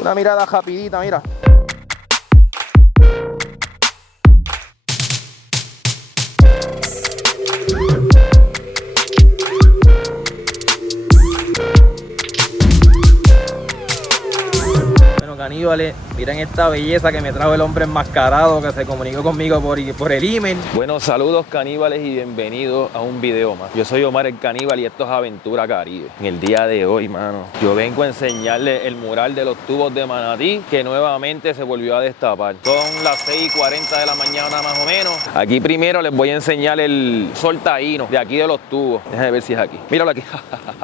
Una mirada rapidita, mira. Caníbales, miren esta belleza que me trajo el hombre enmascarado que se comunicó conmigo por el email. Bueno, saludos caníbales y bienvenidos a un video más. Yo soy Omar el Caníbal y esto es Aventura Caribe. En el día de hoy, mano, yo vengo a enseñarles el mural de los tubos de Manatí que nuevamente se volvió a destapar. Son las 6:40 de la mañana más o menos. Aquí primero les voy a enseñar el sol taíno de aquí de los tubos. Déjenme ver si es aquí. Míralo aquí.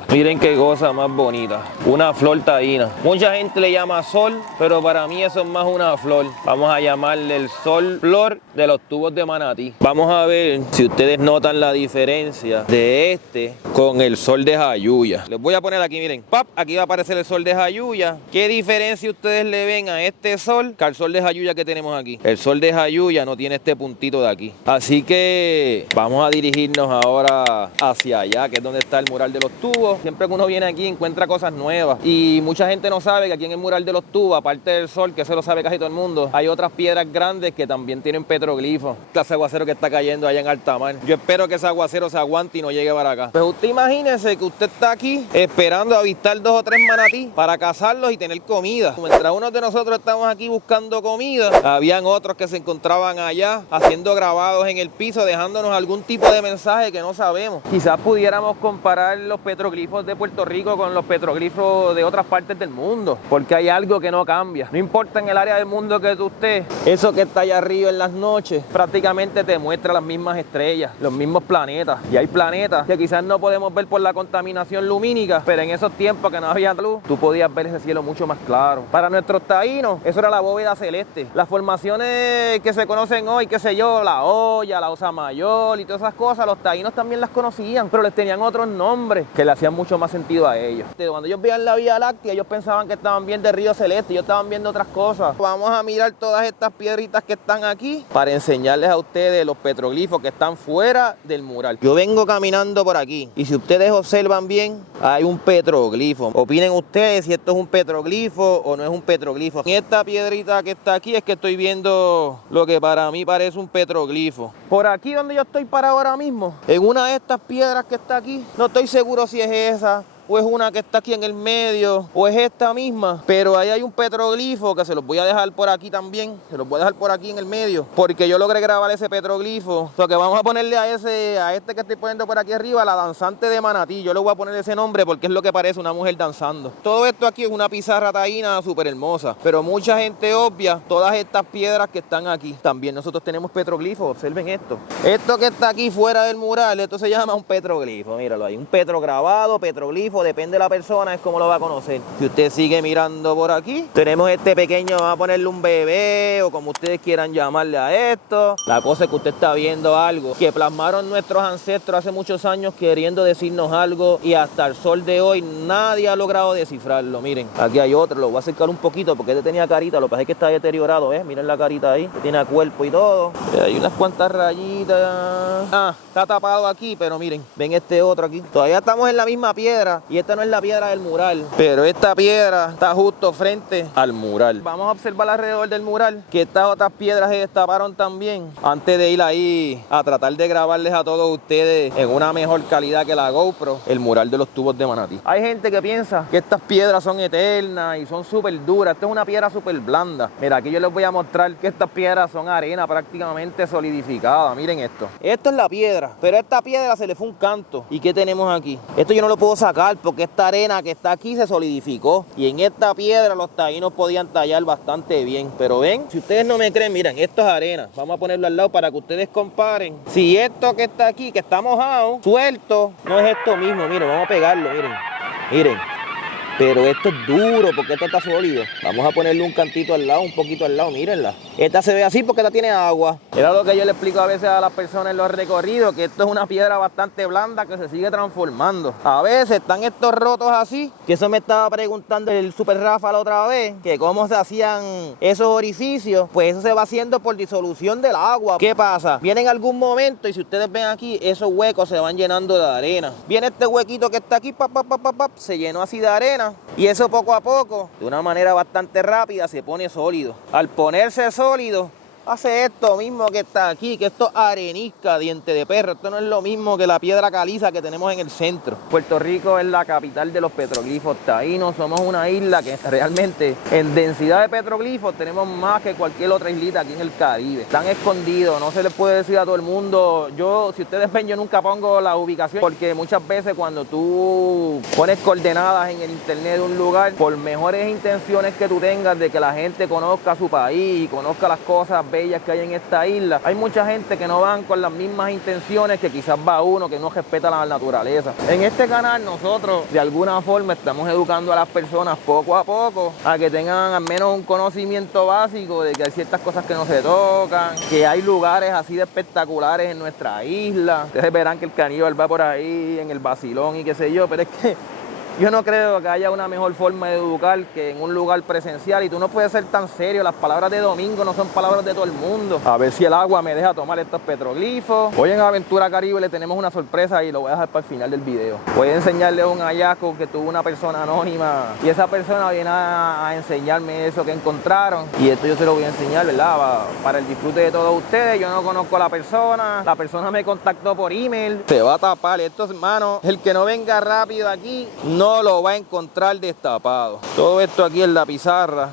Miren qué cosa más bonita. Una flor taína. Mucha gente le llama sol, pero para mí eso es más una flor. Vamos a llamarle el sol flor de los tubos de Manatí. Vamos a ver si ustedes notan la diferencia de este con el sol de Jayuya. Les voy a poner aquí, miren. ¡Pap! Aquí va a aparecer el sol de Jayuya. ¿Qué diferencia ustedes le ven a este sol que al sol de Jayuya que tenemos aquí? El sol de Jayuya no tiene este puntito de aquí. Así que vamos a dirigirnos ahora hacia allá, que es donde está el mural de los tubos. Siempre que uno viene aquí encuentra cosas nuevas. Y mucha gente no sabe que aquí en el mural de los tubos, aparte del sol, que se lo sabe casi todo el mundo, hay otras piedras grandes que también tienen petroglifos. Este aguacero que está cayendo allá en alta mar. Yo espero que ese aguacero se aguante y no llegue para acá. Pues usted imagínese que usted está aquí esperando avistar 2 o 3 manatí para cazarlos y tener comida. Mientras unos de nosotros estamos aquí buscando comida, habían otros que se encontraban allá haciendo grabados en el piso, dejándonos algún tipo de mensaje que no sabemos. Quizás pudiéramos comparar los petroglifos de Puerto Rico con los petroglifos de otras partes del mundo, porque hay algo que no cambia. No importa en el área del mundo que tú estés, eso que está allá arriba en las noches prácticamente te muestra las mismas estrellas, los mismos planetas. Y hay planetas que quizás no podemos ver por la contaminación lumínica, pero en esos tiempos que no había luz, tú podías ver ese cielo mucho más claro. Para nuestros taínos, eso era la bóveda celeste. Las formaciones que se conocen hoy, qué sé yo, la Olla, la Osa Mayor y todas esas cosas, los taínos también las conocían, pero les tenían otros nombres que le hacían mucho más sentido a ellos. Cuando ellos veían la Vía Láctea, ellos pensaban que estaban viendo el río celeste, ellos estaban viendo otras cosas. Vamos a mirar todas estas piedritas que están aquí para enseñarles a ustedes los petroglifos que están fuera del mural. Yo vengo caminando por aquí y si ustedes observan bien, hay un petroglifo. Opinen ustedes si esto es un petroglifo o no es un petroglifo. En esta piedrita que está aquí es que estoy viendo lo que para mí parece un petroglifo. Por aquí donde yo estoy parado ahora mismo, en una de estas piedras que está aquí, no estoy seguro si es esa, o es una que está aquí en el medio, o es esta misma, pero ahí hay un petroglifo que se los voy a dejar por aquí también, se los voy a dejar por aquí en el medio, porque yo logré grabar ese petroglifo. O sea que vamos a ponerle a este que estoy poniendo por aquí arriba, la danzante de Manatí. Yo le voy a poner ese nombre porque es lo que parece una mujer danzando. Todo esto aquí es una pizarra taína súper hermosa, pero mucha gente obvia todas estas piedras que están aquí. También nosotros tenemos petroglifos, observen esto. Esto que está aquí fuera del mural, esto se llama un petroglifo, míralo ahí, un petrograbado, petroglifo, depende de la persona, es como lo va a conocer. Si usted sigue mirando por aquí, tenemos este pequeño, vamos a ponerle un bebé o como ustedes quieran llamarle a esto. La cosa es que usted está viendo algo que plasmaron nuestros ancestros hace muchos años queriendo decirnos algo y hasta el sol de hoy nadie ha logrado descifrarlo. Miren, aquí hay otro, lo voy a acercar un poquito porque este tenía carita, lo que pasa es que está deteriorado, miren la carita ahí, tiene cuerpo y todo. Hay unas cuantas rayitas. Está tapado aquí, pero miren, ven este otro aquí. Todavía estamos en la misma piedra y esta no es la piedra del mural, pero esta piedra está justo frente al mural. Vamos a observar alrededor del mural que estas otras piedras se destaparon también antes de ir ahí a tratar de grabarles a todos ustedes en una mejor calidad que la GoPro el mural de los tubos de Manatí. Hay gente que piensa que estas piedras son eternas y son súper duras. Esto es una piedra súper blanda. Mira, aquí yo les voy a mostrar que estas piedras son arena prácticamente solidificada. Miren esto. Esto es la piedra, pero a esta piedra se le fue un canto. ¿Y qué tenemos aquí? Esto yo no lo puedo sacar porque esta arena que está aquí se solidificó y en esta piedra los taínos podían tallar bastante bien, pero ven, si ustedes no me creen, miren, esto es arena, vamos a ponerlo al lado para que ustedes comparen. Si esto que está aquí, que está mojado, suelto, no es esto mismo, miren, vamos a pegarlo, miren, pero esto es duro porque esto está sólido. Vamos a ponerle un cantito al lado, un poquito al lado, mírenla. Esta se ve así porque esta tiene agua. Era lo que yo le explico a veces a las personas en los recorridos, que esto es una piedra bastante blanda que se sigue transformando. A veces están estos rotos así, que eso me estaba preguntando el Super Rafa la otra vez, que cómo se hacían esos orificios. Pues eso se va haciendo por disolución del agua. ¿Qué pasa? Viene en algún momento y si ustedes ven aquí, esos huecos se van llenando de arena. Viene este huequito que está aquí, se llenó así de arena arena y eso poco a poco, de una manera bastante rápida, se pone sólido. Al ponerse sólido, hace esto mismo que está aquí, que esto es arenisca, diente de perro. Esto no es lo mismo que la piedra caliza que tenemos en el centro. Puerto Rico es la capital de los petroglifos taínos. Somos una isla que realmente en densidad de petroglifos tenemos más que cualquier otra islita aquí en el Caribe. Están escondidos, no se les puede decir a todo el mundo. Si ustedes ven, yo nunca pongo la ubicación porque muchas veces cuando tú pones coordenadas en el internet de un lugar, por mejores intenciones que tú tengas de que la gente conozca su país y conozca las cosas bellas que hay en esta isla, hay mucha gente que no van con las mismas intenciones que quizás va uno que no respeta la naturaleza. En este canal nosotros de alguna forma estamos educando a las personas poco a poco a que tengan al menos un conocimiento básico de que hay ciertas cosas que no se tocan, que hay lugares así de espectaculares en nuestra isla. Ustedes verán que el caníbal va por ahí en el vacilón y qué sé yo, pero es que yo no creo que haya una mejor forma de educar que en un lugar presencial, y tú no puedes ser tan serio. Las palabras de Domingo no son palabras de todo el mundo. A ver si el agua me deja tomar estos petroglifos. Hoy en Aventura Caribe le tenemos una sorpresa y lo voy a dejar para el final del video. Voy a enseñarles un hallazgo que tuvo una persona anónima y esa persona viene a enseñarme eso que encontraron, y esto yo se lo voy a enseñar, ¿verdad? Para el disfrute de todos ustedes. Yo no conozco a la persona me contactó por email. Se va a tapar esto, hermano. El que no venga rápido aquí no lo va a encontrar destapado. Todo esto aquí en la pizarra,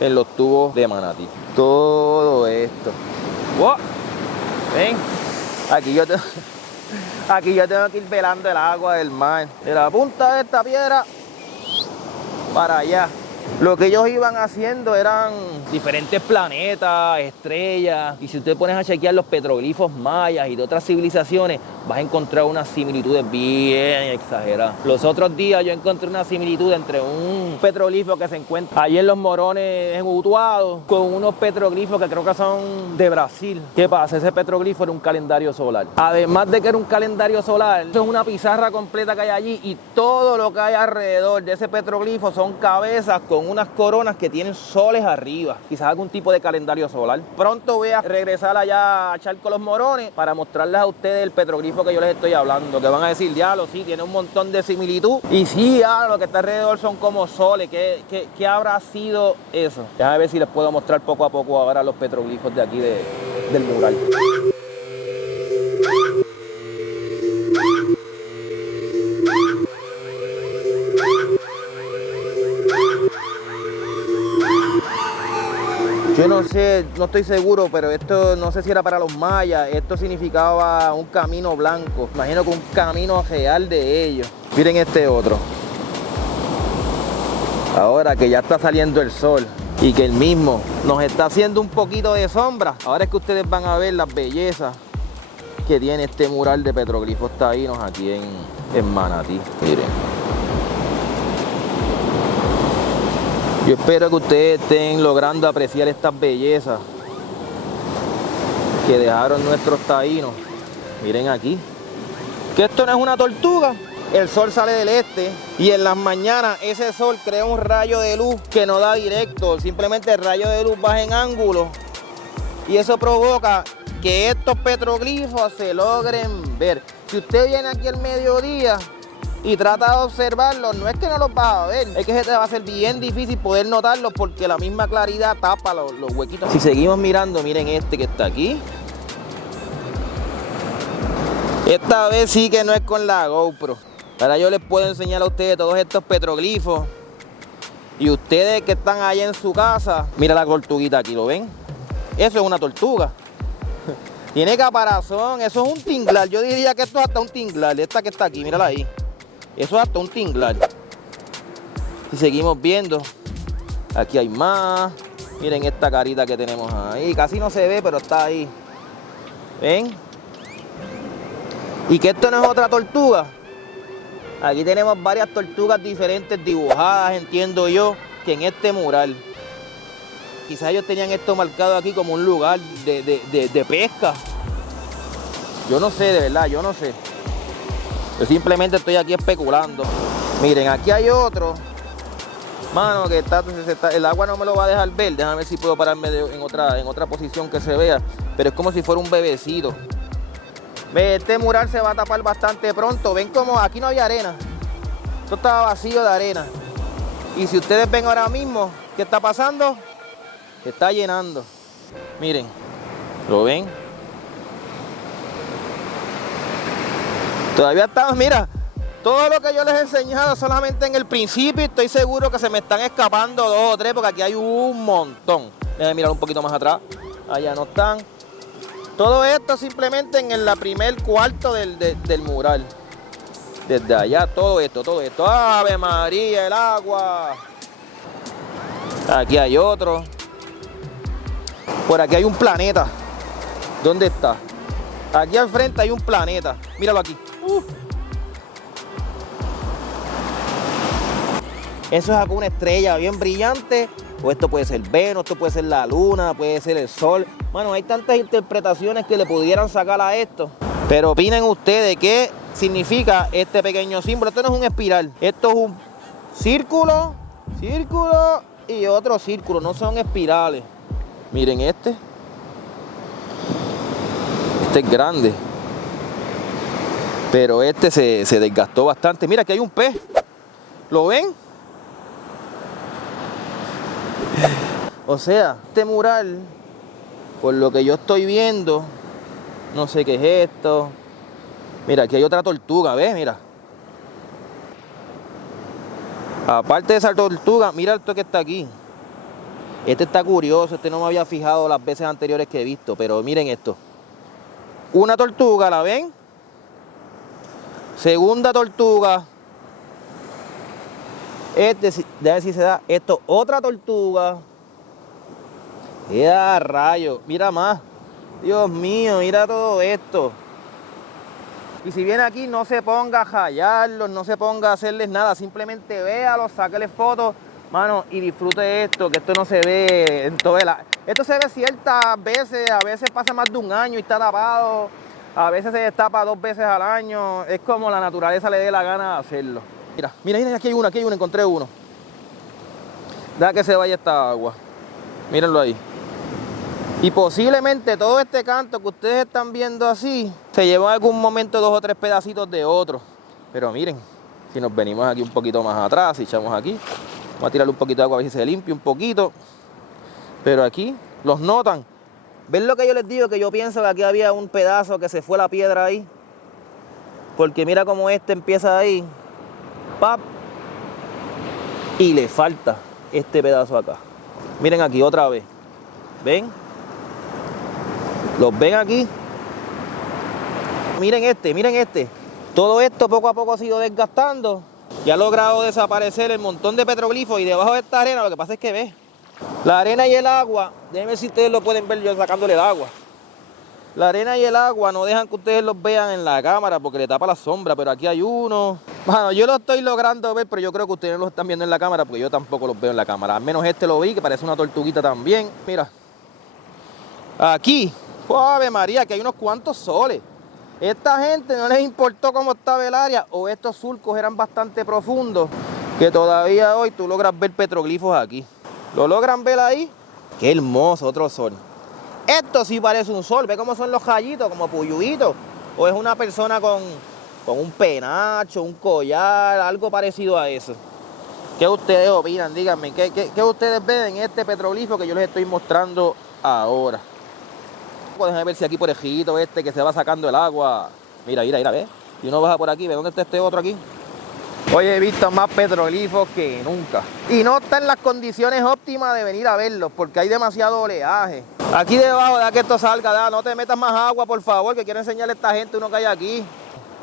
en los tubos de Manatí. Todo esto. ¡Wow! Ven, aquí yo tengo que ir velando el agua del mar. De la punta de esta piedra para allá. Lo que ellos iban haciendo eran diferentes planetas, estrellas. Y si usted pones a chequear los petroglifos mayas y de otras civilizaciones, vas a encontrar unas similitudes bien exageradas. Los otros días yo encontré una similitud entre un petroglifo que se encuentra allí en los Morones, en Utuado, con unos petroglifos que creo que son de Brasil. ¿Qué pasa? Ese petroglifo era un calendario solar. Además de que era un calendario solar, eso es una pizarra completa que hay allí, y todo lo que hay alrededor de ese petroglifo son cabezas con unas coronas que tienen soles arriba. Quizás algún tipo de calendario solar. Pronto voy a regresar allá a Charco Los Morones para mostrarles a ustedes el petroglifo que yo les estoy hablando, que van a decir, diablo, sí, tiene un montón de similitud, y sí, lo que está alrededor son como soles. ¿Qué habrá sido eso? Déjame ver si les puedo mostrar poco a poco ahora los petroglifos de aquí del mural. Yo no sé, no estoy seguro, pero esto no sé si era para los mayas. Esto significaba un camino blanco. Imagino que un camino real de ellos. Miren este otro. Ahora que ya está saliendo el sol y que el mismo nos está haciendo un poquito de sombra, ahora es que ustedes van a ver las bellezas que tiene este mural de petroglifos taínos aquí en Manatí. Miren. Yo espero que ustedes estén logrando apreciar estas bellezas que dejaron nuestros taínos. Miren aquí. Que esto no es una tortuga. El sol sale del este y en las mañanas ese sol crea un rayo de luz que no da directo. Simplemente el rayo de luz baja en ángulo. Y eso provoca que estos petroglifos se logren ver. Si usted viene aquí al mediodía y trata de observarlos, no es que no los vas a ver, es que se te va a hacer bien difícil poder notarlos porque la misma claridad tapa los huequitos. Si seguimos mirando, miren este que está aquí. Esta vez sí que no es con la GoPro. Ahora yo les puedo enseñar a ustedes todos estos petroglifos. Y ustedes que están allá en su casa, mira la tortuguita aquí, ¿lo ven? Eso es una tortuga. Tiene caparazón, eso es un tinglar. Yo diría que esto es hasta un tinglar. Esta que está aquí, mírala ahí. Eso es hasta un tinglar. Si seguimos viendo, aquí hay más. Miren esta carita que tenemos ahí. Casi no se ve, pero está ahí. ¿Ven? Y que esto no es otra tortuga. Aquí tenemos varias tortugas diferentes dibujadas, entiendo yo, que en este mural. Quizás ellos tenían esto marcado aquí como un lugar de pesca. Yo no sé, de verdad, yo no sé. Yo simplemente estoy aquí especulando. Miren, aquí hay otro. Mano, que el agua no me lo va a dejar ver. Déjame ver si puedo pararme en otra posición que se vea. Pero es como si fuera un bebecito. Ve, este mural se va a tapar bastante pronto. Ven como aquí no había arena. Esto estaba vacío de arena. Y si ustedes ven ahora mismo, ¿qué está pasando? Se está llenando. Miren, ¿lo ven? Todavía estamos, mira, todo lo que yo les he enseñado solamente en el principio, estoy seguro que se me están escapando 2 o 3 porque aquí hay un montón. Déjenme mirar un poquito más atrás. Allá no están. Todo esto simplemente en el primer cuarto del mural. Desde allá todo esto. ¡Ave María, el agua! Aquí hay otro. Por aquí hay un planeta. ¿Dónde está? Aquí al frente hay un planeta. Míralo aquí. Eso es acá una estrella bien brillante. O esto puede ser Venus, esto puede ser la luna, puede ser el sol. Bueno, hay tantas interpretaciones que le pudieran sacar a esto. Pero opinen ustedes qué significa este pequeño símbolo. Esto no es un espiral. Esto es un círculo, círculo y otro círculo. No son espirales. Miren este. Este es grande. Pero este se desgastó bastante. Mira, aquí hay un pez. ¿Lo ven? O sea, este mural, por lo que yo estoy viendo, no sé qué es esto. Mira, aquí hay otra tortuga, ¿ves? Mira. Aparte de esa tortuga, mira esto que está aquí. Este está curioso, este no me había fijado las veces anteriores que he visto, pero miren esto. Una tortuga, ¿la ven? Segunda tortuga. Déjame ver si se da. Esto, otra tortuga. ¡Ya, rayo! Mira más. Dios mío, mira todo esto. Y si viene aquí, no se ponga a jallarlos, no se ponga a hacerles nada. Simplemente véalos, sáqueles fotos, mano, y disfrute esto, que esto no se ve en todo el... Esto se ve ciertas veces, a veces pasa más de un año y está tapado. A veces se destapa 2 veces al año. Es como la naturaleza le dé la gana de hacerlo. Mira, aquí hay uno, encontré uno. Deja que se vaya esta agua. Mírenlo ahí. Y posiblemente todo este canto que ustedes están viendo así, se llevó en algún momento 2 o 3 pedacitos de otro. Pero miren, si nos venimos aquí un poquito más atrás, si echamos aquí, vamos a tirarle un poquito de agua a ver si se limpia un poquito. Pero aquí, los notan. ¿Ven lo que yo les digo? Que yo pienso que aquí había un pedazo que se fue la piedra ahí. Porque mira cómo este empieza ahí. ¡Pap! Y le falta este pedazo acá. Miren aquí otra vez. ¿Ven? ¿Los ven aquí? Miren este. Todo esto poco a poco ha sido desgastando. Ya ha logrado desaparecer el montón de petroglifos. Y debajo de esta arena lo que pasa es que ve. La arena y el agua, déjenme ver si ustedes lo pueden ver yo sacándole el agua. La arena y el agua no dejan que ustedes los vean en la cámara porque le tapa la sombra, pero aquí hay uno. Bueno, yo lo estoy logrando ver, pero yo creo que ustedes no lo están viendo en la cámara porque yo tampoco los veo en la cámara. Al menos este lo vi, que parece una tortuguita también. Mira. Aquí, ¡Ave María! Que hay unos cuantos soles. Esta gente no les importó cómo estaba el área o estos surcos eran bastante profundos que todavía hoy tú logras ver petroglifos aquí. ¿Lo logran ver ahí? ¡Qué hermoso! Otro sol. Esto sí parece un sol. ¿Ve cómo son los rayitos? Como puyuitos. O es una persona con un penacho, un collar, algo parecido a eso. ¿Qué ustedes opinan? Díganme, ¿qué ustedes ven en este petroglifo que yo les estoy mostrando ahora? Déjenme ver si aquí por el rijito este que se va sacando el agua. Mira, ¿ves? Y uno baja por aquí, ¿ve dónde está este otro aquí? Hoy he visto más petroglifos que nunca. Y no está en las condiciones óptimas de venir a verlos porque hay demasiado oleaje. Aquí debajo, deja que esto salga, no te metas más agua, por favor, que quiero enseñarle a esta gente uno que hay aquí.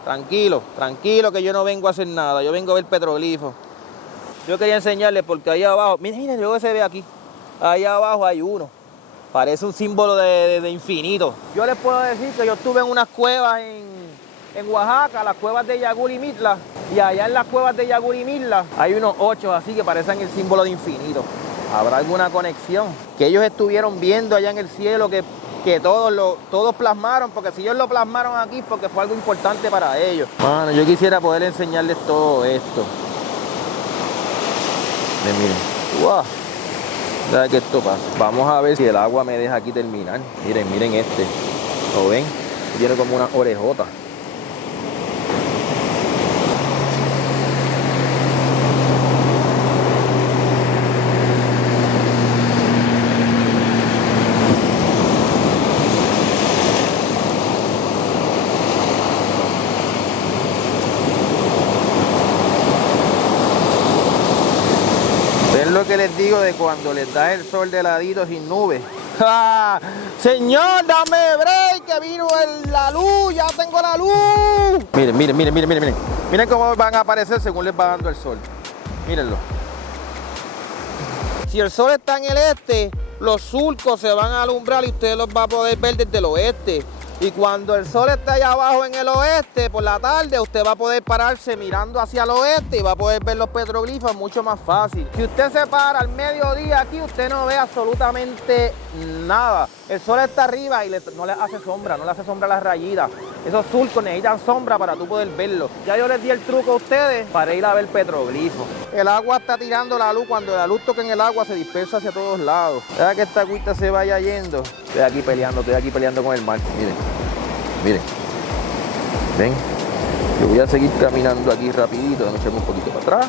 Tranquilo, que yo no vengo a hacer nada, yo vengo a ver petroglifos. Yo quería enseñarles porque ahí abajo, miren lo que se ve aquí. Ahí abajo hay uno. Parece un símbolo de infinito. Yo les puedo decir que yo estuve en unas cuevas en Oaxaca, las cuevas de Yagul y Mitla. Y allá en las cuevas de Yagul y Mitla hay unos 8 así que parecen el símbolo de infinito. ¿Habrá alguna conexión? Que ellos estuvieron viendo allá en el cielo que todos plasmaron, porque si ellos lo plasmaron aquí porque fue algo importante para ellos. Bueno, yo quisiera poder enseñarles todo esto. Miren, wow. Deja que esto pase. Vamos a ver si el agua me deja aquí terminar. Miren este. ¿Lo ven? Tiene como una orejota. lo que les digo de cuando les da el sol de ladito sin nubes. ¡Ja! Señor, dame break, que vino la luz, ya tengo la luz. Miren, miren, miren, miren, miren, miren. Miren cómo van a aparecer según les va dando el sol. Mírenlo. Si el sol está en el este, los surcos se van a alumbrar y ustedes los van a poder ver desde el oeste. Y cuando el sol está allá abajo en el oeste, por la tarde, usted va a poder pararse mirando hacia el oeste y va a poder ver los petroglifos mucho más fácil. Si usted se para al mediodía aquí, usted no ve absolutamente nada. El sol está arriba y no le hace sombra, no le hace sombra a las rayitas. Esos surcos necesitan sombra para tú poder verlo. Ya yo les di el truco a ustedes para ir a ver petroglifos. El agua está tirando la luz. Cuando la luz toca en el agua, se dispersa hacia todos lados. Deja que esta agüita se vaya yendo. Estoy aquí peleando con el mar. Miren, miren. Ven. Yo voy a seguir caminando aquí rapidito. Déjame echarme un poquito para atrás.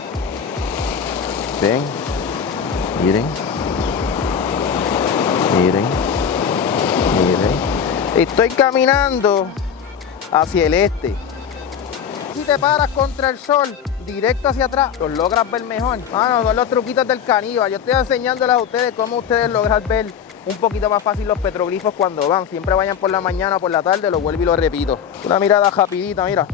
Ven. Miren. Miren. Miren. Estoy caminando hacia el este. Si te paras contra el sol, directo hacia atrás, los logras ver mejor. Son los truquitos del caníbal. Yo estoy enseñándoles a ustedes cómo ustedes logran ver un poquito más fácil los petroglifos cuando van. Siempre vayan por la mañana o por la tarde, lo vuelvo y lo repito. Una mirada rapidita, mira.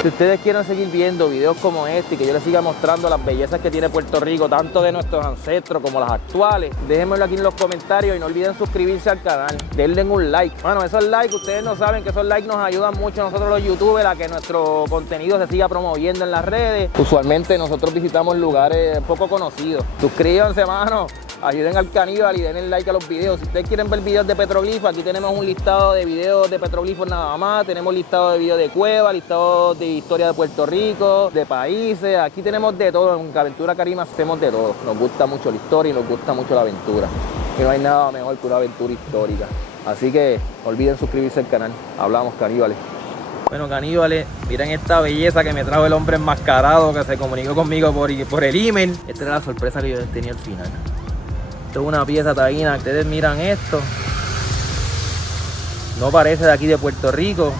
Si ustedes quieren seguir viendo videos como este y que yo les siga mostrando las bellezas que tiene Puerto Rico, tanto de nuestros ancestros como las actuales, déjenmelo aquí en los comentarios y no olviden suscribirse al canal. Denle un like. Bueno, esos likes, ustedes no saben que esos likes nos ayudan mucho a nosotros los youtubers a que nuestro contenido se siga promoviendo en las redes. Usualmente nosotros visitamos lugares poco conocidos. Suscríbanse, mano. Ayuden al caníbal y denle like a los videos. Si ustedes quieren ver videos de petroglifos, aquí tenemos un listado de videos de petroglifos nada más. Tenemos listado de videos de cuevas, listado de historia de Puerto Rico, de países. Aquí tenemos de todo. En Aventura Carima hacemos de todo. Nos gusta mucho la historia y nos gusta mucho la aventura. Y no hay nada mejor que una aventura histórica. Así que no olviden suscribirse al canal. Hablamos, caníbales. Bueno, caníbales, miren esta belleza que me trajo el hombre enmascarado que se comunicó conmigo por el email. Esta era la sorpresa que yo tenía al final. Esto es una pieza taína. Ustedes miran esto. No parece de aquí de Puerto Rico.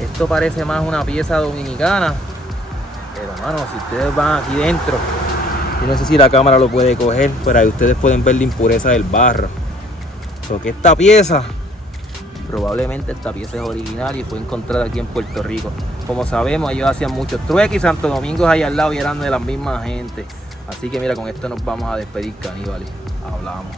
Esto parece más una pieza dominicana. Pero, mano, si ustedes van aquí dentro, yo no sé si la cámara lo puede coger, pero ahí ustedes pueden ver la impureza del barro. Porque esta pieza, probablemente esta pieza es original y fue encontrada aquí en Puerto Rico. Como sabemos, ellos hacían muchos trueques y Santo Domingo ahí al lado y eran de la misma gente. Así que mira, con esto nos vamos a despedir, caníbales. Hablamos.